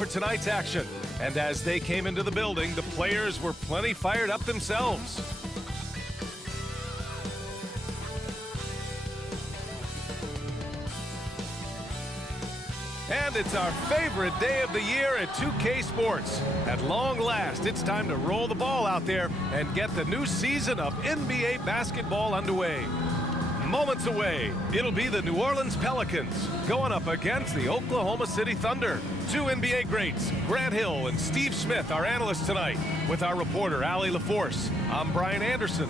For tonight's action, and as they came into the building, the players were plenty fired up themselves. And it's our favorite day of the year at 2K Sports. At long last, it's time to roll the ball out there and get the new season of NBA basketball underway. Moments away, it'll be the New Orleans Pelicans going up against the Oklahoma City Thunder. Two NBA greats, Grant Hill and Steve Smith, our analysts tonight, with our reporter, Allie LaForce. I'm Brian Anderson.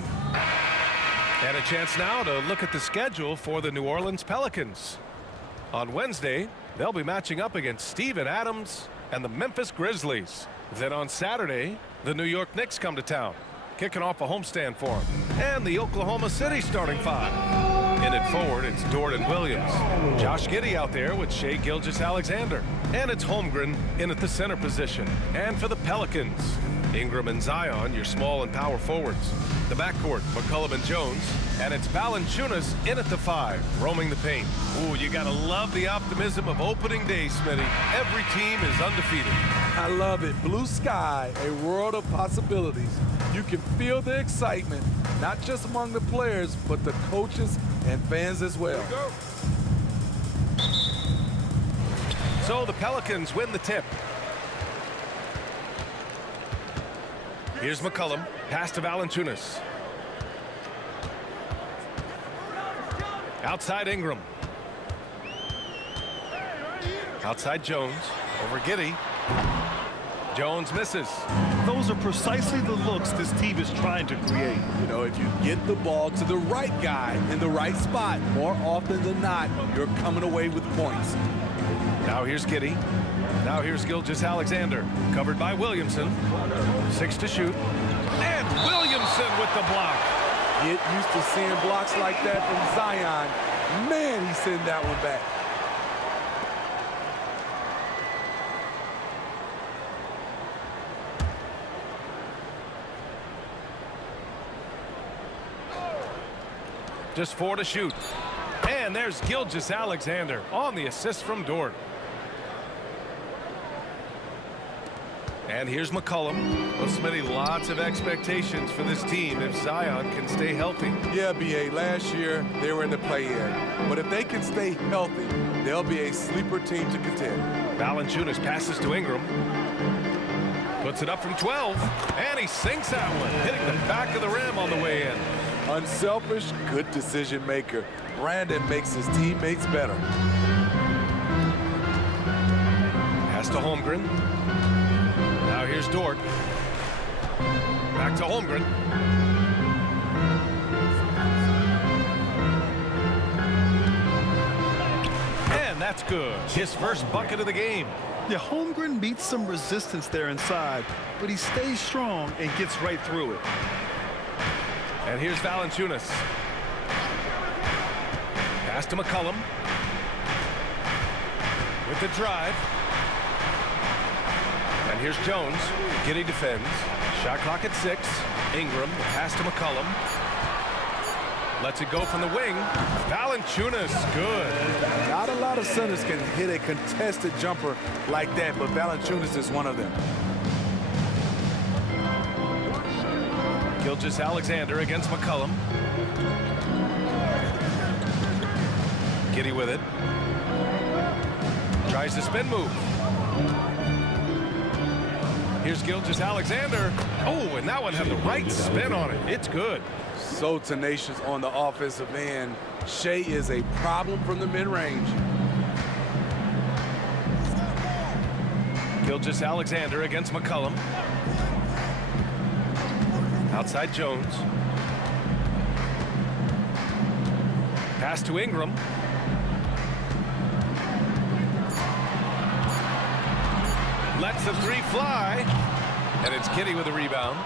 And a chance now to look at the schedule for the New Orleans Pelicans. On Wednesday, they'll be matching up against Steven Adams and the Memphis Grizzlies. Then on Saturday, the New York Knicks come to town, kicking off a homestand for them. And the Oklahoma City starting five. In it forward, it's Dort and Williams. Josh Giddey out there with Shai Gilgeous-Alexander. And it's Holmgren in at the center position. And for the Pelicans, Ingram and Zion, your small and power forwards. The backcourt, McCollum and Jones. And it's Valanciunas in at the five, roaming the paint. Ooh, you gotta love the optimism of opening day, Smitty. Every team is undefeated. I love it. Blue sky, a world of possibilities. You can feel the excitement, not just among the players, but the coaches and fans as well. So the Pelicans win the tip. Here's McCollum, pass to Valanciunas. Outside Ingram. Outside Jones, over Giddey. Jones misses. Those are precisely the looks this team is trying to create. You know, if you get the ball to the right guy in the right spot, more often than not, you're coming away with points. Now here's Giddey. Now here's Gilgeous-Alexander, covered by Williamson. 6 to shoot. And Williamson with the block. Get used to seeing blocks like that from Zion. Man, he sent that one back. Just 4 to shoot. And there's Gilgeous-Alexander on the assist from Dort. And here's McCollum. Well, Smitty, lots of expectations for this team if Zion can stay healthy. Yeah, B.A., last year they were in the play-in. But if they can stay healthy, they'll be a sleeper team to contend. Valanciunas passes to Ingram. Puts it up from 12. And he sinks that one, hitting the back of the rim on the way in. Unselfish, good decision maker. Brandon makes his teammates better. Pass to Holmgren. Now here's Dort. Back to Holmgren. And that's good. His first bucket of the game. Yeah, Holmgren meets some resistance there inside, but he stays strong and gets right through it. And here's Valanciunas. Pass to McCollum. With the drive. And here's Jones. Giddey defends. Shot clock at 6. Ingram, the pass to McCollum. Lets it go from the wing. Valanciunas, good. Not a lot of centers can hit a contested jumper like that, but Valanciunas is one of them. Gilgeous-Alexander against McCollum. Giddey with it. Tries the spin move. Here's Gilgeous-Alexander. Oh, and that one had the right spin on it. It's good. So tenacious on the offensive end. Shai is a problem from the mid-range. Gilgeous-Alexander against McCollum. Outside Jones. Pass to Ingram. Lets the three fly. And it's Giddey with the rebound.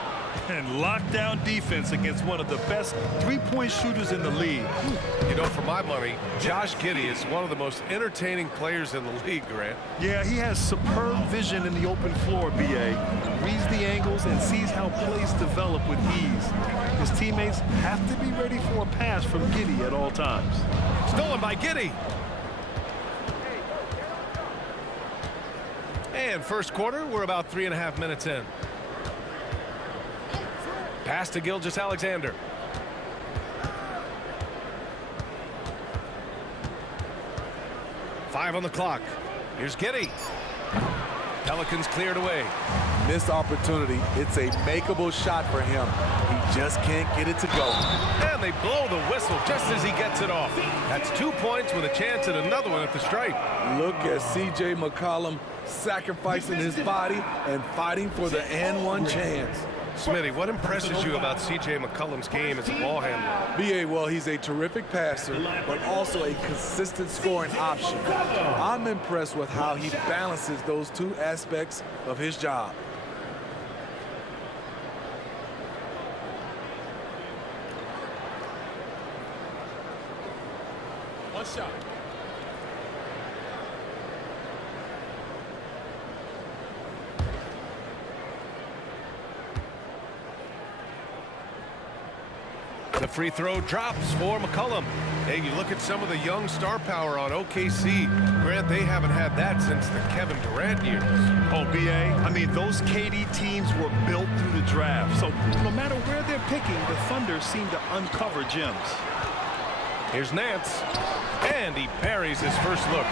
And lockdown defense against one of the best three-point shooters in the league. You know, for my money, Josh Giddey is one of the most entertaining players in the league, Grant. Yeah, he has superb vision in the open floor, B.A. Reads the angles and sees how plays develop with ease. His teammates have to be ready for a pass from Giddey at all times. Stolen by Giddey. And first quarter, we're about 3.5 minutes in. Pass to Gilgeous-Alexander. Five on the clock. Here's Giddey. Pelicans cleared away. Missed opportunity. It's a makeable shot for him. He just can't get it to go. And they blow the whistle just as he gets it off. That's 2 points with a chance at another one at the stripe. Look at C.J. McCollum sacrificing his body and fighting for the and one chance. Smitty, what impresses you about C.J. McCollum's game as a ball handler? B.A., well, he's a terrific passer, but also a consistent scoring option. I'm impressed with how he balances those two aspects of his job. One shot. The free throw drops for McCollum. Hey, you look at some of the young star power on OKC. Grant, they haven't had that since the Kevin Durant years. Oh, B.A., I mean, those KD teams were built through the draft. So no matter where they're picking, the Thunder seem to uncover gems. Here's Nance. And he buries his first look.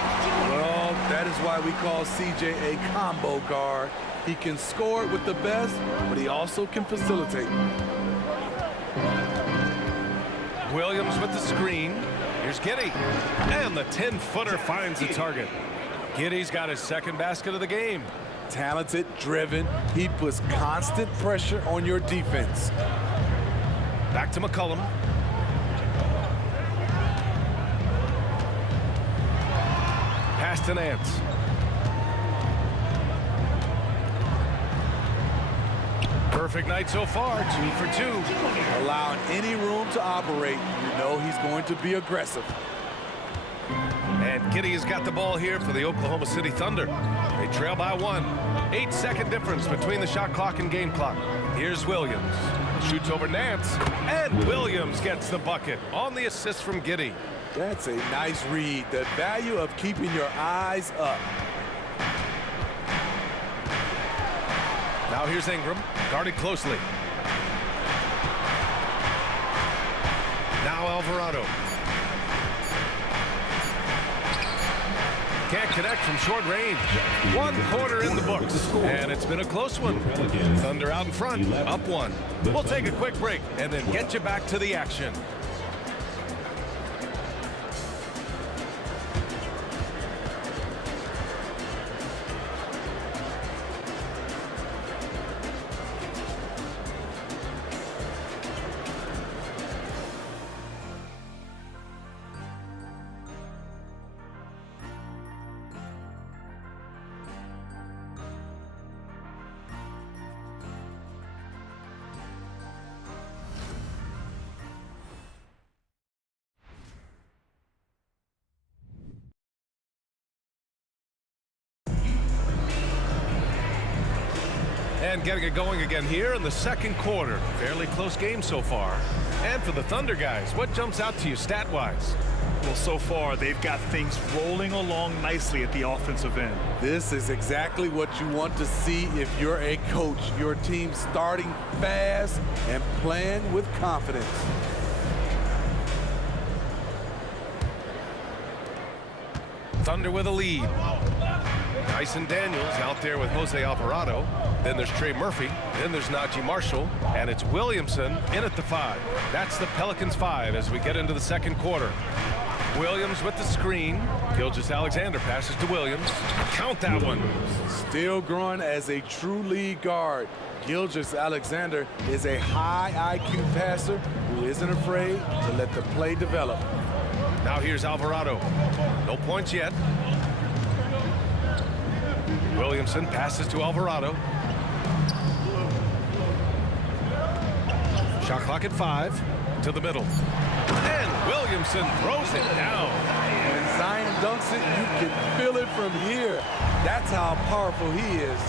Well, that is why we call C.J. a combo guard. He can score with the best, but he also can facilitate. Williams with the screen. Here's Giddey. And the 10-footer finds the target. Giddey's got his second basket of the game. Talented, driven. He puts constant pressure on your defense. Back to McCollum. Pass to Nance. Perfect night so far, 2 for 2. Allowing any room to operate, you know he's going to be aggressive. And Giddey has got the ball here for the Oklahoma City Thunder. They trail by 1. 8-second difference between the shot clock and game clock. Here's Williams. Shoots over Nance. And Williams gets the bucket on the assist from Giddey. That's a nice read. The value of keeping your eyes up. Now here's Ingram, guarded closely. Now Alvarado. Can't connect from short range. 1 quarter in the books, and it's been a close one. Thunder out in front, up 1. We'll take a quick break and then get you back to the action. And getting it going again here in the second quarter. Fairly close game so far. And for the Thunder guys, what jumps out to you stat-wise? Well, so far, they've got things rolling along nicely at the offensive end. This is exactly what you want to see if you're a coach. Your team starting fast and playing with confidence. Thunder with a lead. Dyson Daniels out there with Jose Alvarado. Then there's Trey Murphy. Then there's Najee Marshall. And it's Williamson in at the 5. That's the Pelicans 5 as we get into the second quarter. Williams with the screen. Gilgeous-Alexander passes to Williams. Count that one. Still growing as a true lead guard. Gilgeous-Alexander is a high IQ passer who isn't afraid to let the play develop. Now here's Alvarado. No points yet. Williamson passes to Alvarado. Shot clock at 5. To the middle. And Williamson throws it down. When Zion dunks it, you can feel it from here. That's how powerful he is.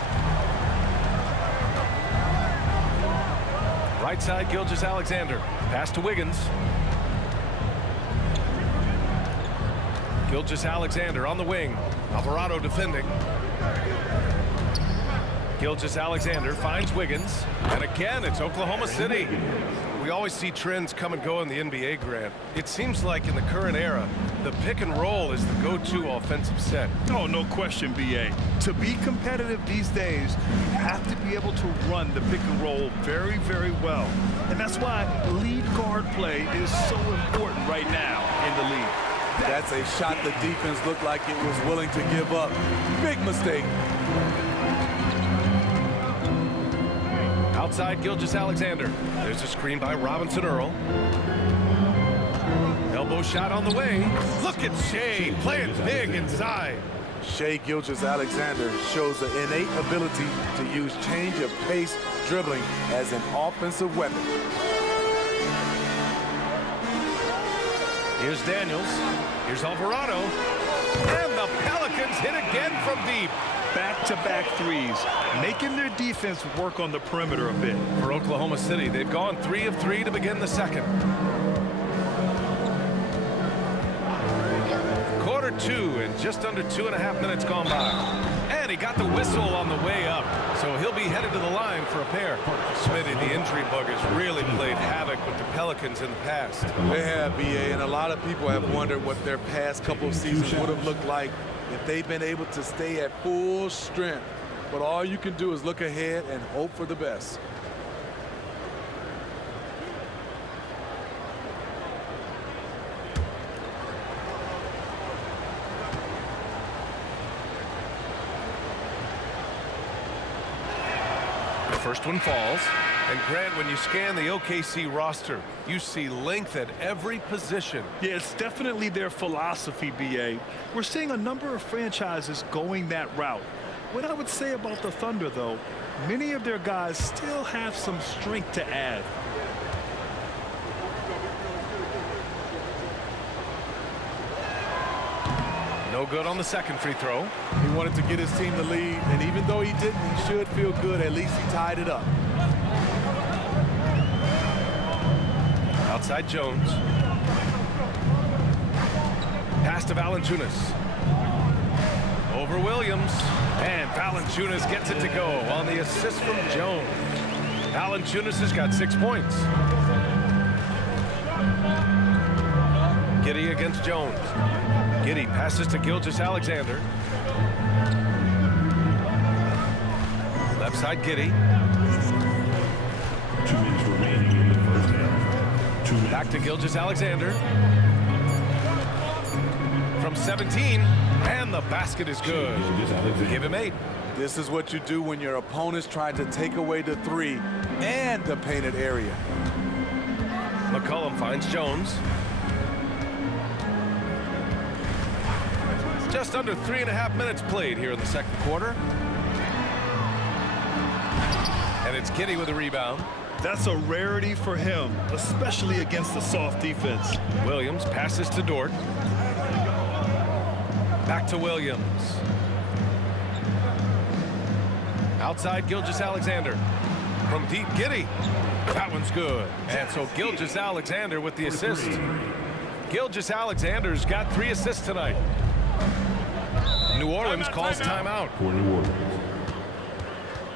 Right side, Gilgeous-Alexander. Pass to Wiggins. Gilgeous-Alexander on the wing. Alvarado defending. Gilgeous-Alexander finds Wiggins. And again, it's Oklahoma City. We always see trends come and go in the NBA, Grant. It seems like in the current era, the pick and roll is the go-to offensive set. Oh, no question, B.A. To be competitive these days, you have to be able to run the pick and roll very, very well. And that's why lead guard play is so important right now in the league. That's a shot the defense looked like it was willing to give up. Big mistake. Outside Gilgeous-Alexander. There's a screen by Robinson Earl. Elbow shot on the way. Look at Shea playing big inside. Shea Gilgeous-Alexander shows the innate ability to use change of pace dribbling as an offensive weapon. Here's Daniels. Here's Alvarado. And the Pelicans hit again from deep. Back-to-back threes, making their defense work on the perimeter a bit. For Oklahoma City, they've gone 3 of 3 to begin the second. Quarter 2 and just under 2.5 minutes gone by. And he got the whistle on the way up, so he'll be headed to the line for a pair. Smitty, the injury bug has really played havoc with the Pelicans in the past. They have, B.A., and a lot of people have wondered what their past couple of seasons would have looked like if they've been able to stay at full strength. But all you can do is look ahead and hope for the best. The first one falls. And Grant, when you scan the OKC roster, you see length at every position. Yeah, it's definitely their philosophy, B.A. We're seeing a number of franchises going that route. What I would say about the Thunder, though, many of their guys still have some strength to add. No good on the second free throw. He wanted to get his team the lead, and even though he didn't, he should feel good. At least he tied it up. Outside Jones. Pass to Valanciunas. Over Williams. And Valanciunas gets it to go on the assist from Jones. Valanciunas has got 6 points. Giddey against Jones. Giddey passes to Gilgeous-Alexander. Left side Giddey. 2 minutes remaining in the first half. 2 minutes. Back to Gilgeous-Alexander. From 17, and the basket is good. Give him 8. This is what you do when your opponent's trying to take away the three and the painted area. McCollum finds Jones. Just under 3.5 minutes played here in the second quarter. And it's Giddey with a rebound. That's a rarity for him, especially against the soft defense. Williams passes to Dort. Back to Williams. Outside Gilgeous-Alexander. From deep, Giddey. That one's good. And so Gilgeous-Alexander with the assist. Gilgeous-Alexander's got 3 assists tonight. New Orleans calls timeout. For New Orleans.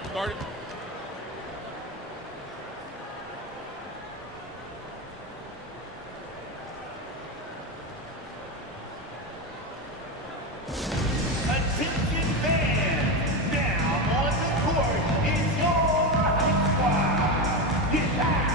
Start it. Attention fans, now on the court is your high squad. Get out.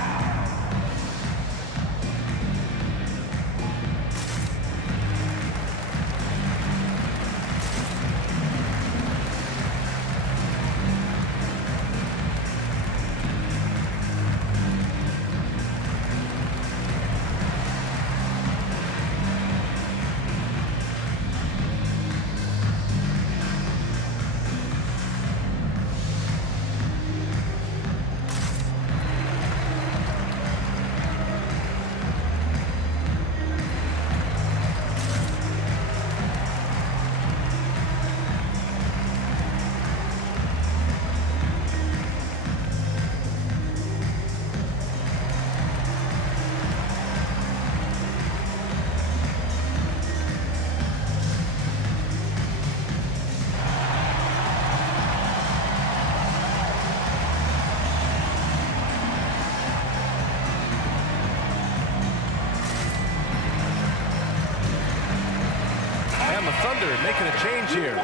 Thunder making a change here.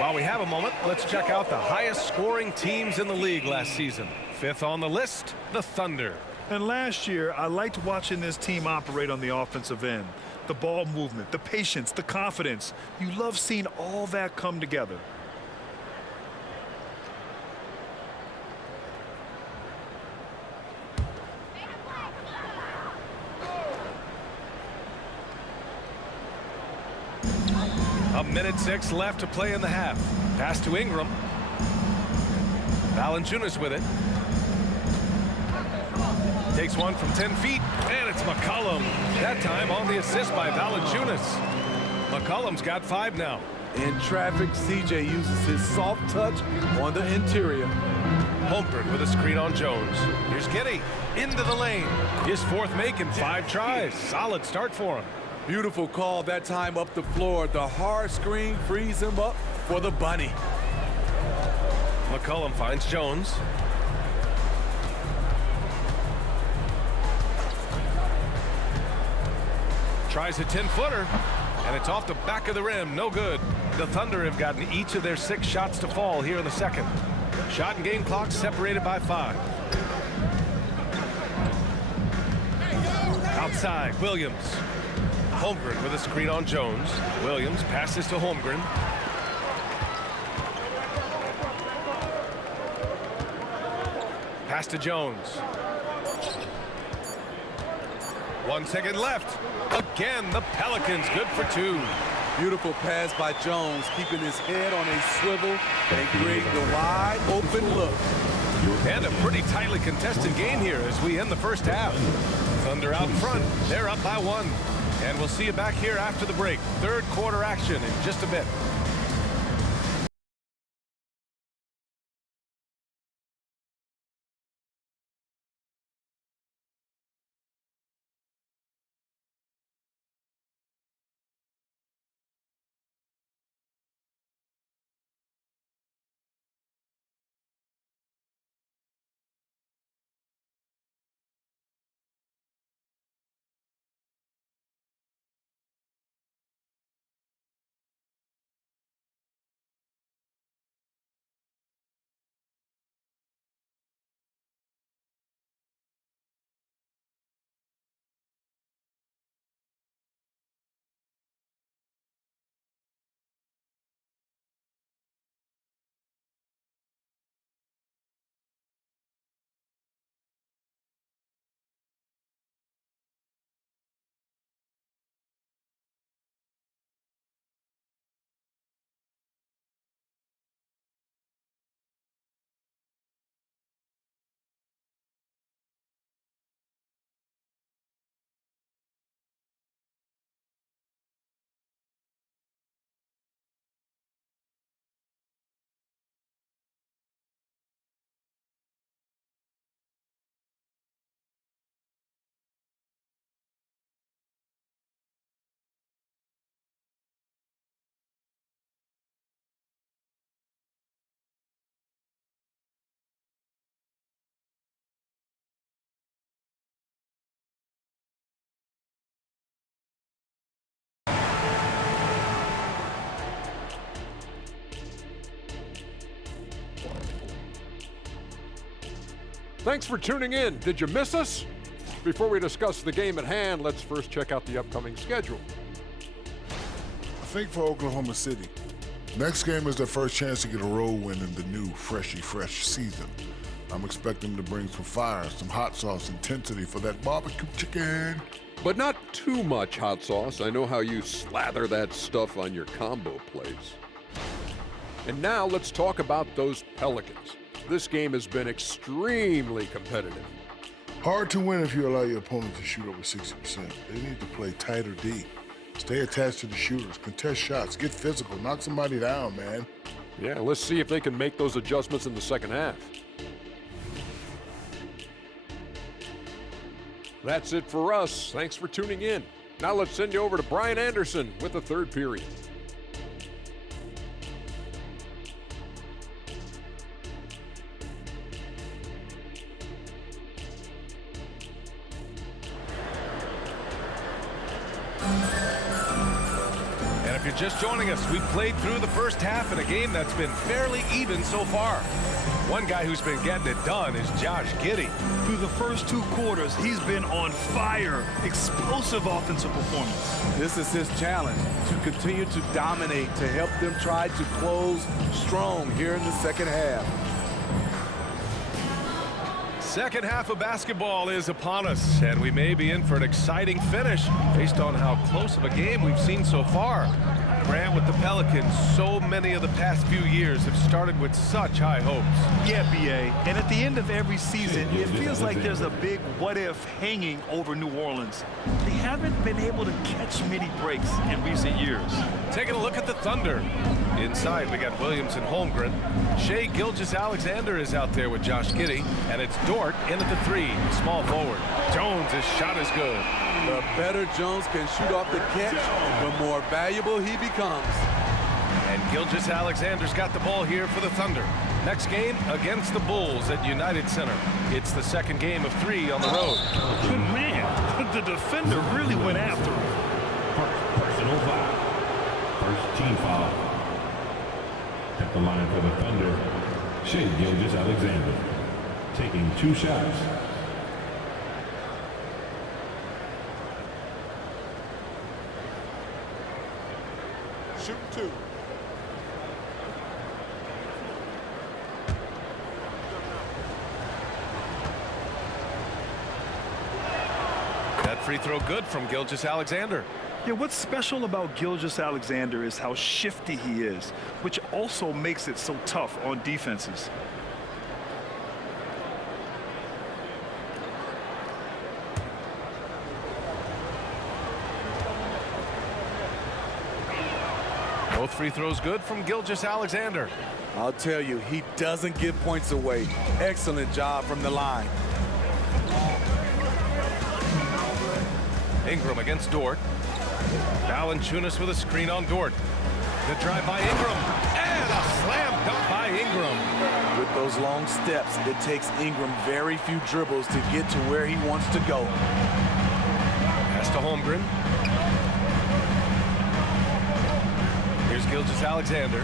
While we have a moment, let's check out the highest scoring teams in the league last season. 5th on the list, the Thunder. And last year, I liked watching this team operate on the offensive end. The ball movement, the patience, the confidence. You love seeing all that come together. A minute 6 left to play in the half. Pass to Ingram. Valanciunas with it. Takes one from 10 feet, and it's McCollum. That time on the assist by Valanciunas. McCollum's got 5 now. In traffic, CJ uses his soft touch on the interior. Holmgren with a screen on Jones. Here's Giddey into the lane. His 4th make in 5 tries. Solid start for him. Beautiful call that time up the floor. The hard screen frees him up for the bunny. McCollum finds Jones. Tries a 10-footer, and it's off the back of the rim. No good. The Thunder have gotten each of their 6 shots to fall here in the second. Shot and game clock separated by 5. Outside, Williams. Holmgren with a screen on Jones. Williams passes to Holmgren. Pass to Jones. 1 second left. Again, the Pelicans good for 2. Beautiful pass by Jones, keeping his head on a swivel and creating the wide open look. And a pretty tightly contested game here as we end the first half. Thunder out in front. They're up by 1. And we'll see you back here after the break. 3rd quarter action in just a bit. Thanks for tuning in. Did you miss us? Before we discuss the game at hand, let's first check out the upcoming schedule. I think for Oklahoma City, next game is their first chance to get a road win in the new fresh season. I'm expecting them to bring some fire, some hot sauce intensity for that barbecue chicken. But not too much hot sauce. I know how you slather that stuff on your combo plates. And now let's talk about those Pelicans. This game has been extremely competitive. Hard to win if you allow your opponent to shoot over 60%. They need to play tighter D. Stay attached to the shooters, contest shots, get physical, knock somebody down, man. Yeah, let's see if they can make those adjustments in the second half. That's it for us. Thanks for tuning in. Now let's send you over to Brian Anderson with the 3rd period. you're just joining us, we've played through the first half in a game that's been fairly even so far. One guy who's been getting it done is Josh Giddey. Through the first 2 quarters, he's been on fire. Explosive offensive performance. This is his challenge, to continue to dominate, to help them try to close strong here in the second half. Second half of basketball is upon us, and we may be in for an exciting finish based on how close of a game we've seen so far. Grant, with the Pelicans, so many of the past few years have started with such high hopes. Yeah, BA. And at the end of every season, it feels like there's a big what-if hanging over New Orleans. They haven't been able to catch many breaks in recent years. Taking a look at the Thunder. Inside, we got Williams and Holmgren. Shai Gilgeous-Alexander is out there with Josh Giddey, and it's Dort in at the 3, small forward. Jones' shot is good. The better Jones can shoot off the catch, the more valuable he becomes. And Gilgeous-Alexander's got the ball here for the Thunder. Next game against the Bulls at United Center. It's the second game of 3 on the road. Man, the defender really went after him. Personal foul. First team foul. At the line for the Thunder, Shai Gilgeous-Alexander, taking 2 shots. Shooting 2. That free throw good from Gilgeous-Alexander. Yeah, what's special about Gilgeous-Alexander is how shifty he is, which also makes it so tough on defenses. Both free throws good from Gilgeous-Alexander. I'll tell you, he doesn't give points away. Excellent job from the line. Ingram against Dort. Valanciunas with a screen on Dort. The drive by Ingram. And a slam dunk by Ingram. With those long steps, it takes Ingram very few dribbles to get to where he wants to go. Pass to Holmgren. Here's Gilgeous-Alexander.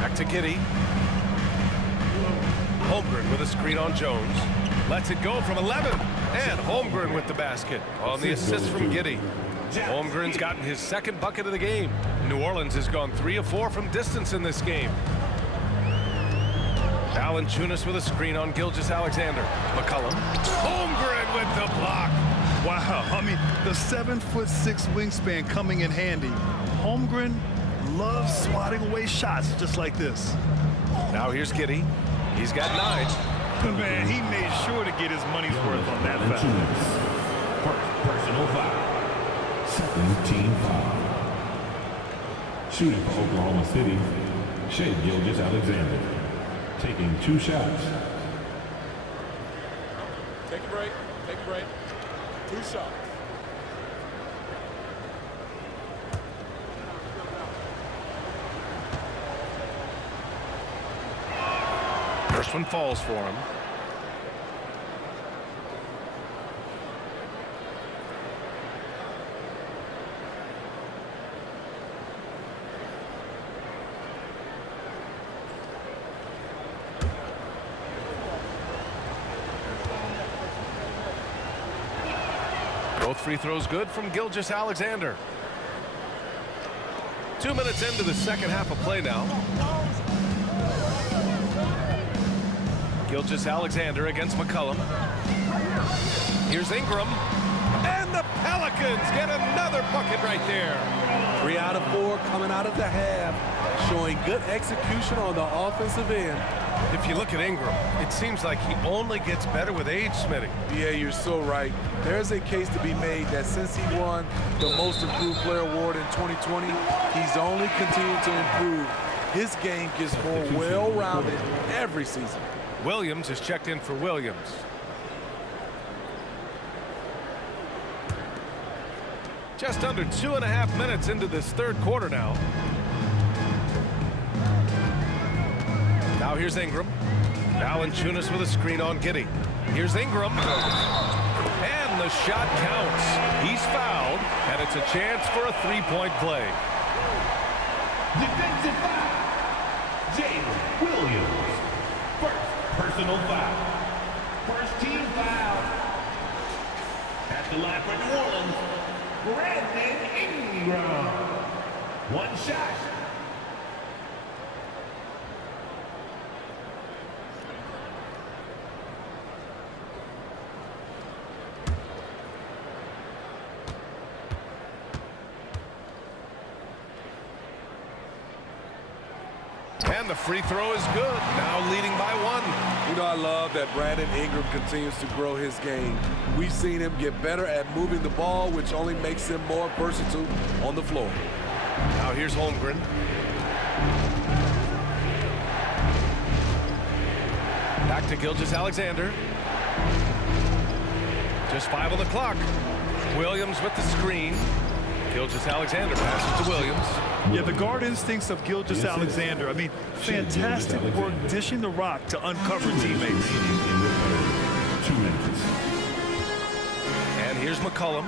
Back to Giddey. Holmgren with a screen on Jones. Lets it go from 11. And Holmgren with the basket on the assist from Giddey. Holmgren's gotten his second bucket of the game. New Orleans has gone 3 of 4 from distance in this game. Valanciunas with a screen on Gilgeous-Alexander. McCollum. Holmgren with the block. Wow, I mean, the 7'6" wingspan coming in handy. Holmgren loves swatting away shots just like this. Now here's Giddey. He's got 9. Man, he made sure to get his money's worth on that foul. First personal foul. Second team foul. Shooting for Oklahoma City, Shai Gilgeous-Alexander, taking 2 shots. Take a break. Take a break. 2 shots. First one falls for him. Both free throws good from Gilgeous-Alexander. 2 minutes into the second half of play now. Gilgeous-Alexander against McCollum. Here's Ingram. And the Pelicans get another bucket right there. 3 out of 4 coming out of the half, showing good execution on the offensive end. If you look at Ingram, it seems like he only gets better with age, Smitty. Yeah, you're so right. There's a case to be made that since he won the Most Improved Player Award in 2020, he's only continued to improve. His game gets more well-rounded every season. Williams is checked in for Williams. Just under 2.5 minutes into this third quarter now. Now here's Ingram. Valanciunas with a screen on Giddey. Here's Ingram. And the shot counts. He's fouled, and it's a chance for a three-point play. Defensive foul. Jalen Williams. First personal foul. First team foul. At the line for New Orleans, Brandon Ingram. One shot. And the free throw is good. Now leading by one. You know, I love that Brandon Ingram continues to grow his game. We've seen him get better at moving the ball, which only makes him more versatile on the floor. Now here's Holmgren. Back to Gilgeous-Alexander. Just 5 on the clock. Williams with the screen. Gilgeous-Alexander passes to Williams. Yeah, the guard instincts of Gilgeous-Alexander. I mean, fantastic work dishing the rock to uncover teammates. 2 minutes. And here's McCollum.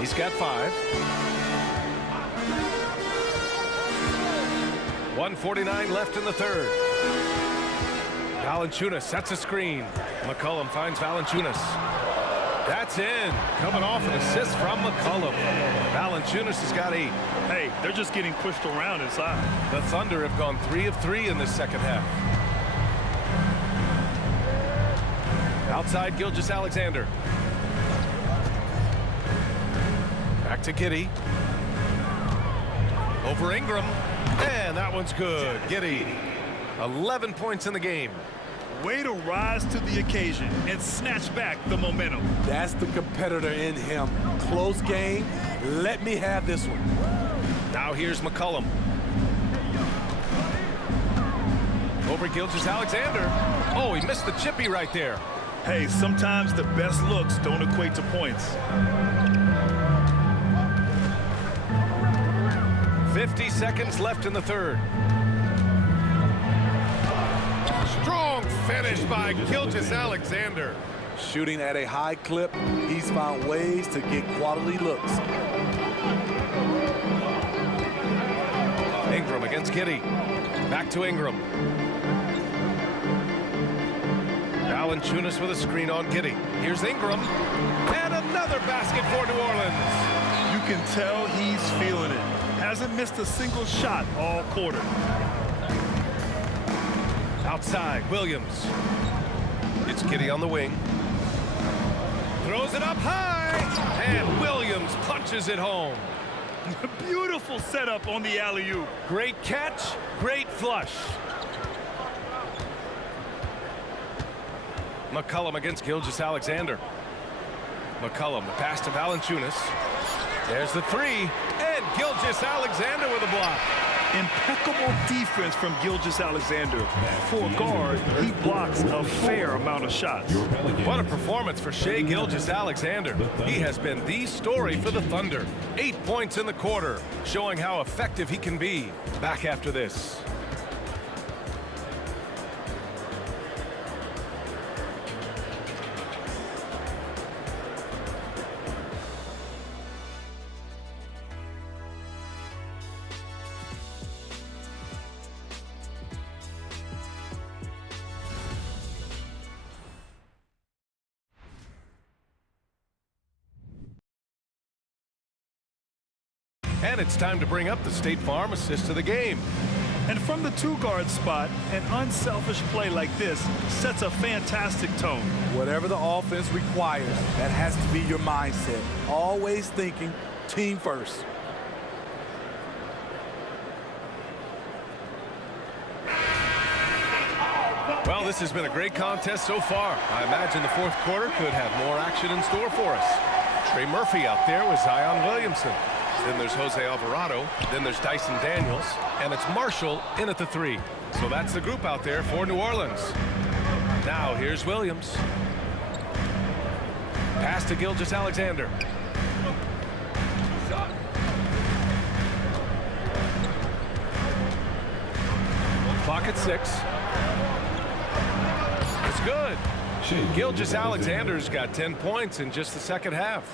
He's got 5. 1:49 left in the third. Valanciunas sets a screen. McCollum finds Valanciunas. That's in. Coming off an assist from McCollum. Valanciunas has got 8. Hey, they're just getting pushed around inside. The Thunder have gone 3 of 3 in this second half. Outside Gilgeous-Alexander. Back to Giddey. Over Ingram. And that one's good. Giddey. 11 points in the game. Way to rise to the occasion and snatch back the momentum. That's the competitor in him. Close game. Let me have this one. Now here's McCollum. Over Gilgeous-Alexander. Oh, he missed the chippy right there. Hey, sometimes the best looks don't equate to points. 50 seconds left in the third. Strong finish by Gilgeous-Alexander. Shooting at a high clip, he's found ways to get quality looks. Ingram against Giddey. Back to Ingram. Valanciunas with a screen on Giddey. Here's Ingram. And another basket for New Orleans. You can tell he's feeling it. Hasn't missed a single shot all quarter. Outside, Williams. It's Giddey on the wing. Throws it up high. And Williams punches it home. Beautiful setup on the alley-oop. Great catch, great flush. McCollum against Gilgeous-Alexander. McCollum, the pass to Valanciunas. There's the 3, and Gilgeous-Alexander with a block. Impeccable defense from Gilgeous-Alexander. For a guard, he blocks a fair amount of shots. What a performance for Shai Gilgeous-Alexander. He has been the story for the Thunder. 8 points in the quarter, showing how effective he can be. Back after this. And it's time to bring up the State Farm assist of the game. And from the 2-guard spot, an unselfish play like this sets a fantastic tone. Whatever the offense requires, that has to be your mindset. Always thinking team first. Well, this has been a great contest so far. I imagine the fourth quarter could have more action in store for us. Trey Murphy out there with Zion Williamson. Then there's Jose Alvarado. Then there's Dyson Daniels. And it's Marshall in at the 3. So that's the group out there for New Orleans. Now here's Williams. Pass to Gilgeous-Alexander. Clock at 6. It's good. Gilgeous-Alexander's got 10 points in just the second half.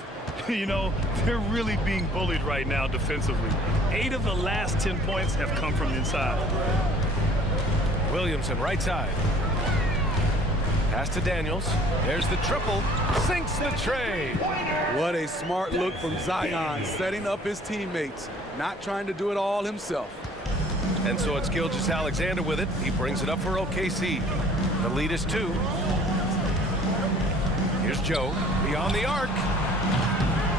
You know, they're really being bullied right now defensively. 8 of the last 10 points have come from inside. Williamson, right side. Pass to Daniels. There's the triple. Sinks the tray. What a smart look from Zion, setting up his teammates, not trying to do it all himself. And so it's Gilgeous-Alexander with it. He brings it up for OKC. The lead is 2. Here's Joe, beyond the arc.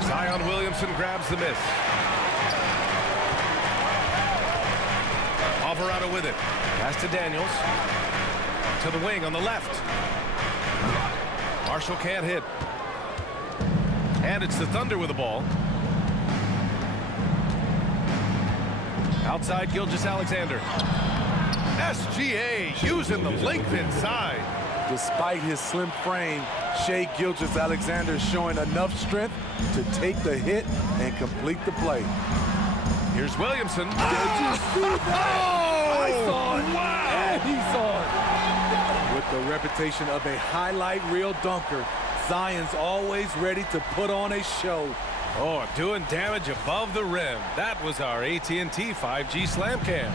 Zion Williamson grabs the miss. Alvarado with it. Pass to Daniels. To the wing on the left. Marshall can't hit. And it's the Thunder with the ball. Outside Gilgeous-Alexander. SGA using the length inside. Despite his slim frame, Shai Gilgeous-Alexander is showing enough strength to take the hit and complete the play. Here's Williamson. I saw it. Wow. And he saw it. With the reputation of a highlight reel dunker, Zion's always ready to put on a show. Oh, doing damage above the rim. That was our AT&T 5G Slam Cam.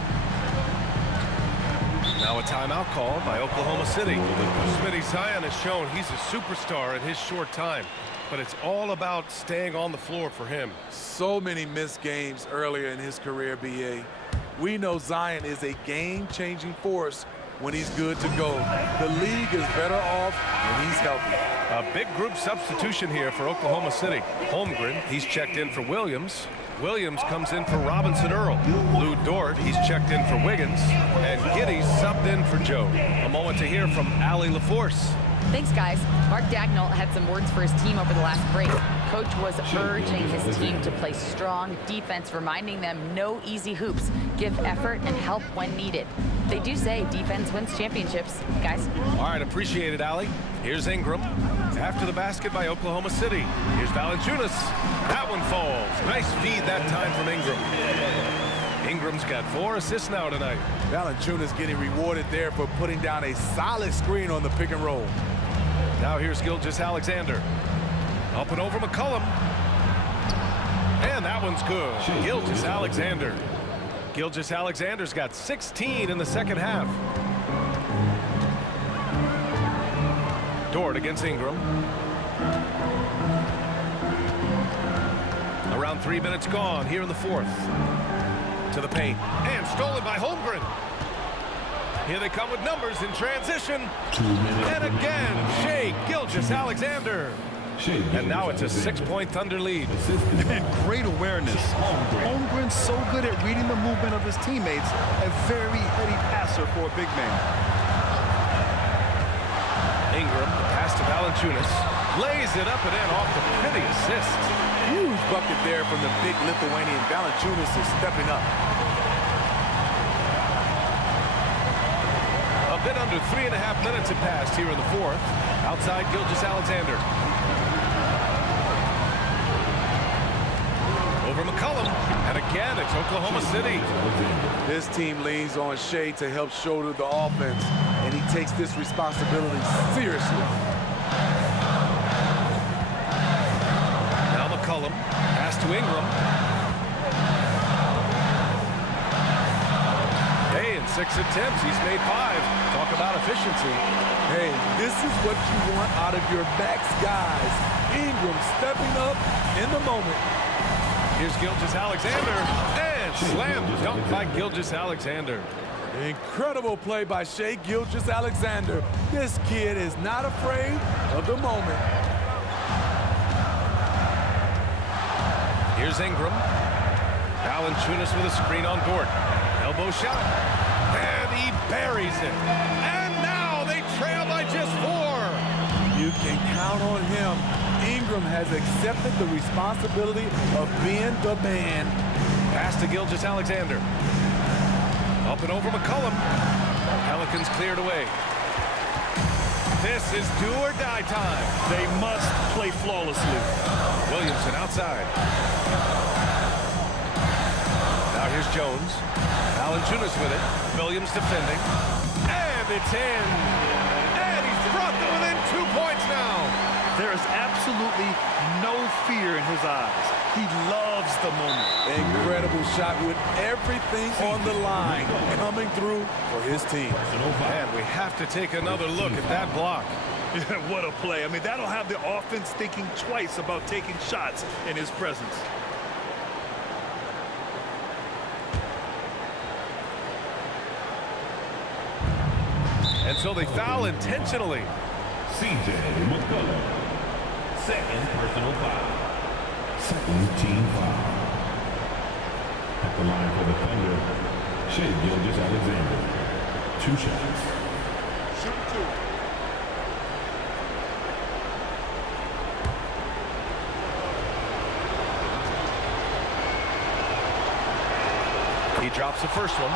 Now a timeout call by Oklahoma City. Smitty, Zion has shown he's a superstar in his short time, but it's all about staying on the floor for him. So many missed games earlier in his career, BA. We know Zion is a game-changing force when he's good to go. The league is better off when he's healthy. A big group substitution here for Oklahoma City. Holmgren, he's checked in for Williams. Williams comes in for Robinson Earl. Lou Dort, he's checked in for Wiggins. And Giddey's subbed in for Joe. A moment to hear from Allie LaForce. Thanks, guys. Mark Dagnall had some words for his team over the last break. Coach was urging his team to play strong defense, reminding them no easy hoops, give effort, and help when needed. They do say defense wins championships, guys. All right, appreciate it, Allie. Here's Ingram. After the basket by Oklahoma City. Here's Valanciunas. That one falls. Nice feed that time from Ingram. Ingram's got 4 assists now tonight. Valanciunas getting rewarded there for putting down a solid screen on the pick and roll. Now here's Gilgeous-Alexander. Up and over McCollum. And that one's good. Gilgeous-Alexander. Gilgeous-Alexander's got 16 in the second half. Dort against Ingram. Around 3 minutes gone here in the fourth. To the paint. And stolen by Holmgren. Here they come with numbers in transition. 2 minutes. And again, Shai Gilgeous-Alexander. And now it's a 6-point Thunder lead. Great awareness. Holmgren's so good at reading the movement of his teammates. A very heady passer for a big man. Ingram, pass to Valanciunas. Lays it up and in off the pretty assist. Huge bucket there from the big Lithuanian. Valanciunas is stepping up. A bit under 3.5 minutes have passed here in the fourth. Outside Gilgeous-Alexander. Over McCollum. And again, it's Oklahoma City. This team leans on Shai to help shoulder the offense, and he takes this responsibility seriously. Now McCollum. Pass to Ingram. Hey, in 6 attempts, he's made 5. Talk about efficiency. Hey, this is what you want out of your max guys. Ingram stepping up in the moment. Here's Gilgeous-Alexander. And slam dunk by Gilgeous-Alexander. Incredible play by Shai Gilgeous-Alexander. This kid is not afraid of the moment. Here's Ingram. Valanciunas with a screen on Dort. Elbow shot. And he buries it. And now they trail by just 4. You can count on him. Ingram has accepted the responsibility of being the man. Pass to Gilgeous-Alexander. Up and over McCollum. Pelicans cleared away. This is do or die time. They must play flawlessly. Williamson outside. Now here's Jones. Valanciunas with it. Williams defending. And it's in. And he's brought them within 2 points now. There is absolutely no fear in his eyes. He loves the moment. Incredible shot with everything on the line coming through for his team. And we have to take another look at that block. Yeah, what a play. I mean, that'll have the offense thinking twice about taking shots in his presence. And so they foul intentionally. CJ McCullough. Second personal foul. Second team foul. At the line for the Thunder, Shea Gilgeous-Alexander. 2 shots. Shoot 2. He drops the first one,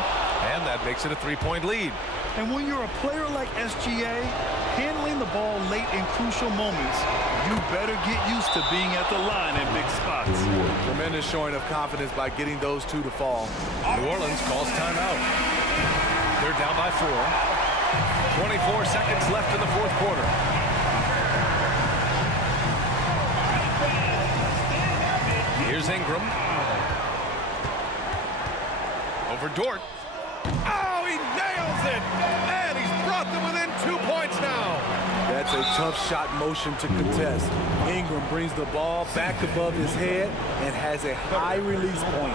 and that makes it a 3-point lead. And when you're a player like SGA, handling the ball late in crucial moments, you better get used to being at the line in big spots. Tremendous showing of confidence by getting those 2 to fall. New Orleans calls timeout. They're down by 4. 24 seconds left in the fourth quarter. Here's Ingram. Over Dort. Oh, he nails it! And he's brought them within 2 points now. That's a tough shot motion to contest. Ingram brings the ball back above his head and has a high release point.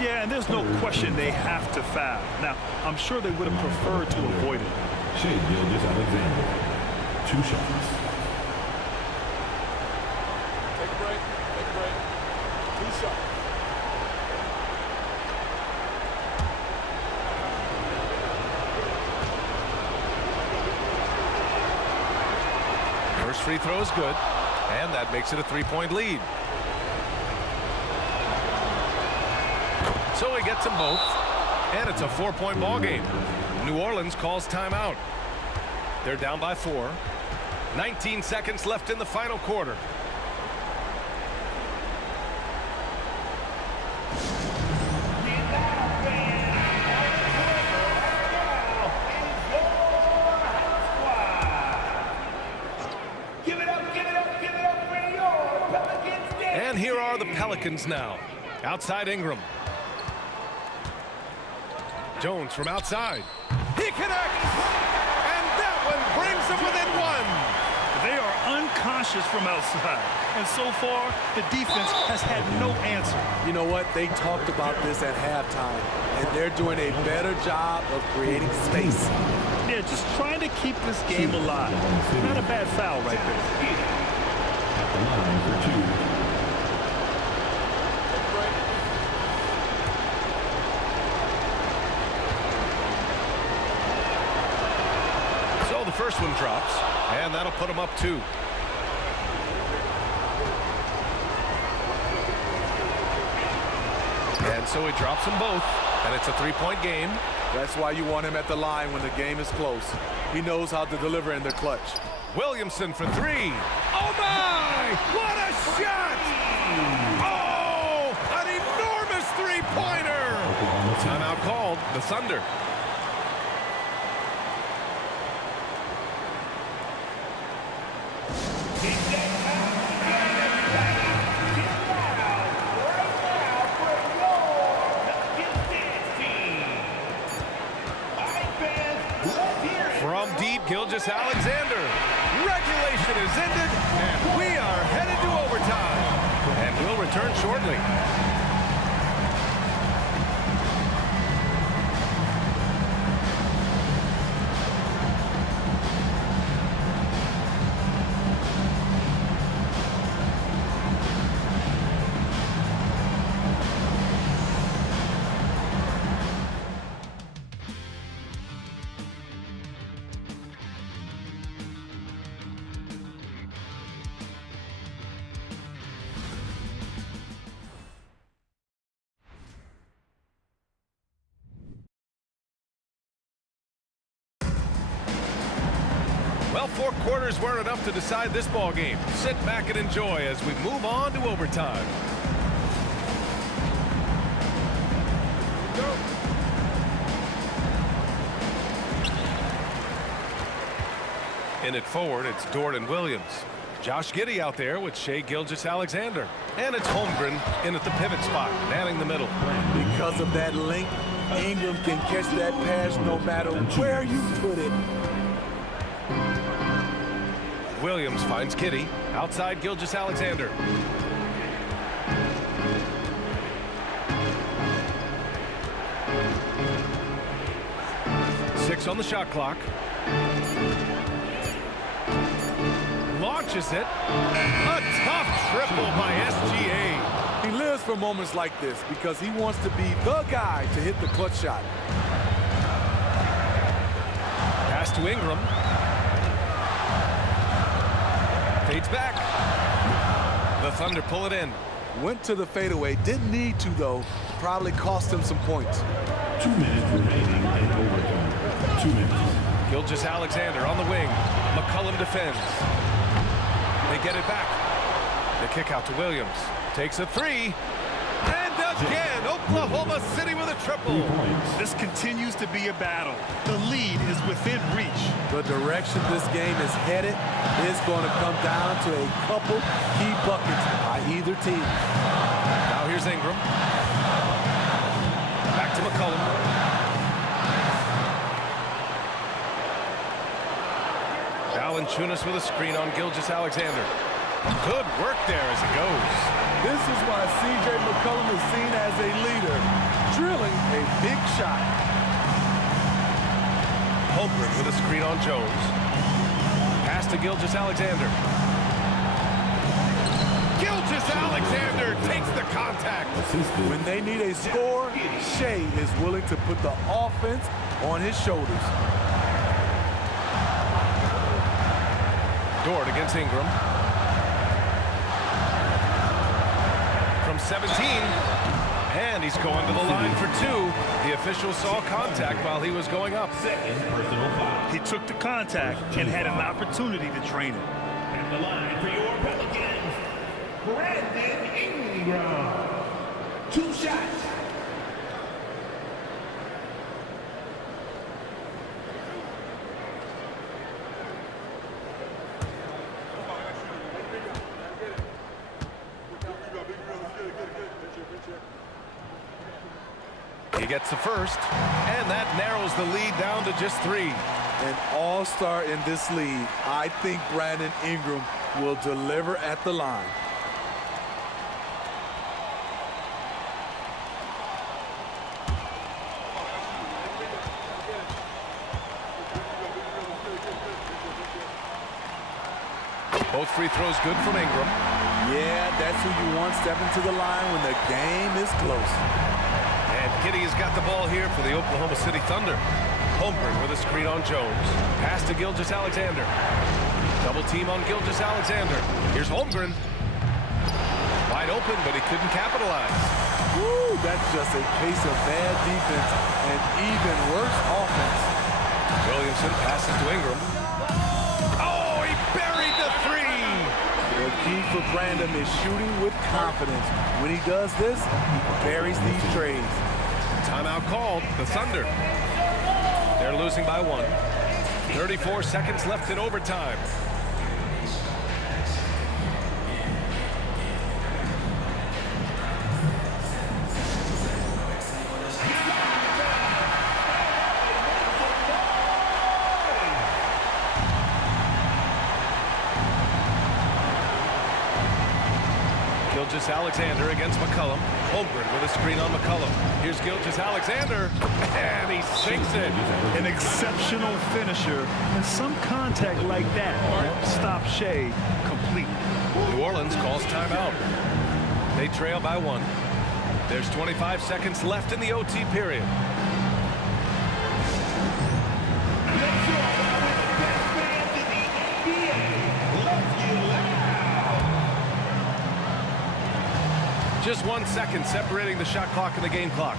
Yeah, and there's no question they have to foul. Now, I'm sure they would have preferred to avoid it. Shea Gilgeous-Alexander. 2 shots. Take a break. 2 shots. First free throw is good, and that makes it a 3-point lead. So he gets them both, and it's a 4-point ball game. New Orleans calls timeout. They're down by 4. 19 seconds left in the final quarter. And here are the Pelicans now. Outside Ingram. Jones from outside. He connects! And that one brings them within 1. They are unconscious from outside. And so far, the defense has had no answer. You know what? They talked about this at halftime, and they're doing a better job of creating space. Yeah, just trying to keep this game alive. Not a bad foul right there. At the line for 2. So the first one drops, and that'll put them up 2. And so he drops them both, and it's a 3-point game. That's why you want him at the line when the game is close. He knows how to deliver in the clutch. Williamson for 3. Oh, my! What a shot! Oh, an enormous 3-pointer! Timeout called. The Thunder. From deep, Gilgeous-Alexander. Regulation is ended, and we are headed to overtime. And we'll return shortly. Well, 4 quarters weren't enough to decide this ball game. Sit back and enjoy as we move on to overtime. In it forward, it's Dort and Williams. Josh Giddey out there with Shai Gilgeous-Alexander. And it's Holmgren in at the pivot spot, manning the middle. Because of that length, Ingram can catch that pass no matter where you put it. Williams finds Giddey. Outside Gilgeous-Alexander. On the shot clock. Launches it. A tough triple by SGA. He lives for moments like this because he wants to be the guy to hit the clutch shot. Pass to Ingram. Fades back. The Thunder pull it in. Went to the fadeaway. Didn't need to, though. Probably cost him some points. 2 minutes remaining in overtime. 2 minutes. Gilgeous-Alexander on the wing. McCollum defends. They get it back. The kick out to Williams. Takes a three. And again, Oklahoma City with a triple. This continues to be a battle. The lead is within reach. The direction this game is headed is going to come down to a couple key buckets by either team. Now here's Ingram. Back to McCollum. Valanciunas with a screen on Gilgeous-Alexander. Good work there as it goes. This is why C.J. McCollum is seen as a leader, drilling a big shot. Holmgren with a screen on Jones. Pass to Gilgeous-Alexander. Gilgeous-Alexander takes the contact. When they need a score, Shai is willing to put the offense on his shoulders. Dort against Ingram. From 17. And he's going to the line for two. The official saw contact while he was going up. Second personal foul. He took the contact and had an opportunity to drain it. At the line for your Pelicans, Brandon Ingram. 2 shots. He gets the first, and that narrows the lead down to just 3. An all-star in this league. I think Brandon Ingram will deliver at the line. Both free throws good from Ingram. Yeah, that's who you want stepping to the line when the game is close. And Giddey has got the ball here for the Oklahoma City Thunder. Holmgren with a screen on Jones. Pass to Gilgeous-Alexander. Double team on Gilgeous-Alexander. Here's Holmgren. Wide open, but he couldn't capitalize. Woo, that's just a case of bad defense and even worse offense. Williamson passes to Ingram. Oh, he buried the 3! The key for Brandon is shooting with confidence. When he does this, he buries these trays. Timeout called. The Thunder. They're losing by 1. 34 seconds left in overtime. Gilgeous-Alexander against McCollum. Holmgren with a screen on McCollum. Here's Gilgeous-Alexander, and he sinks it. An exceptional finisher, and some contact like that won't stop Shai completely. New Orleans calls timeout. They trail by 1. There's 25 seconds left in the OT period. Just 1 second separating the shot clock and the game clock.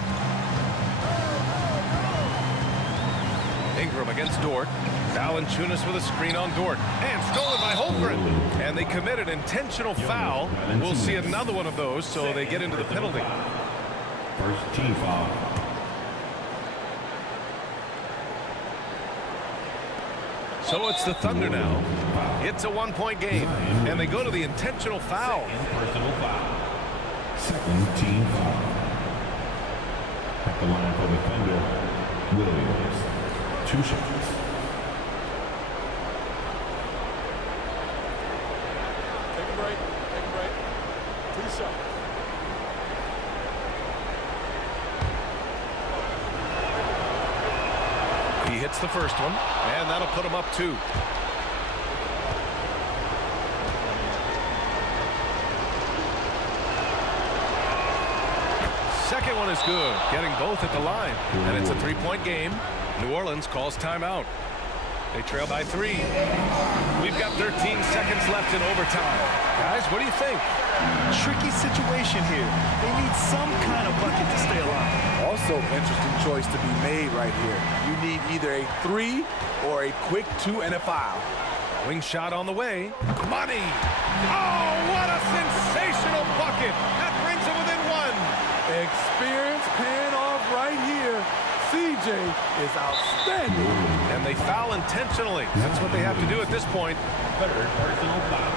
Ingram against Dort. Valanciunas with a screen on Dort. And stolen by Holmgren. And they commit an intentional foul. We'll see another one of those, so they get into the penalty. First team foul. So it's the Thunder now. It's a one-point game, and they go to the intentional foul. Personal foul. Second team foul. At the line for the Thunder, Williams. 2 shots. Take a break. Take a break. 2 shots. He hits the first one, and that'll put him up 2. Second one is good, getting both at the line. And it's a 3-point game. New Orleans calls timeout. They trail by 3. We've got 13 seconds left in overtime. Guys, what do you think? Tricky situation here. They need some kind of bucket to stay alive. Also, interesting choice to be made right here. You need either a 3 or a quick 2 and a foul. Wing shot on the way. Money! Oh, what a sensational bucket! That brings it within 1. Experience paying off right here. CJ is outstanding. And they foul intentionally. That's what they have to do at this point. Third personal foul.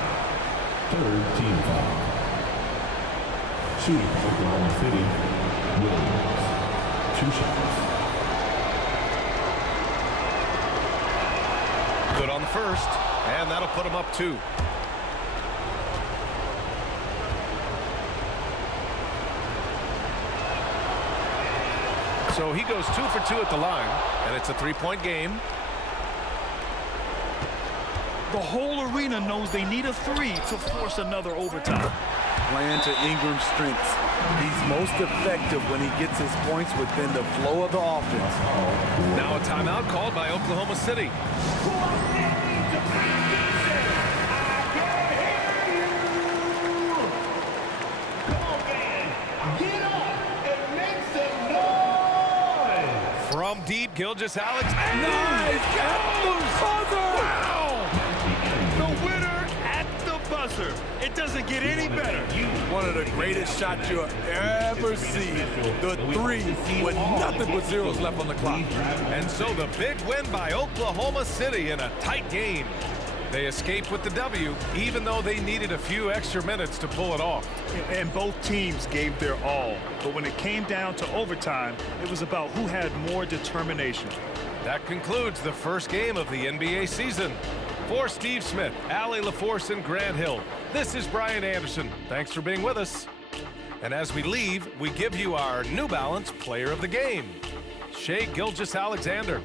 Third team foul. Shooting for Oklahoma City, Williams. 2 shots. Good on the first, and that'll put him up 2. So he goes 2 for 2 at the line, and it's a 3-point game. The whole arena knows they need a 3 to force another overtime. Playing to Ingram's strengths. He's most effective when he gets his points within the flow of the offense. Now a timeout called by Oklahoma City. From deep, Gilgeous-Alexander. Nice! At the buzzer! Wow! The winner at the buzzer. It doesn't get any better. One of the greatest shots you'll ever see. The 3 with nothing but zeros left on the clock. And so the big win by Oklahoma City in a tight game. They escaped with the W, even though they needed a few extra minutes to pull it off. And both teams gave their all. But when it came down to overtime, it was about who had more determination. That concludes the first game of the NBA season. For Steve Smith, Allie LaForce, and Grant Hill, this is Brian Anderson. Thanks for being with us. And as we leave, we give you our New Balance Player of the Game, Shai Gilgeous-Alexander.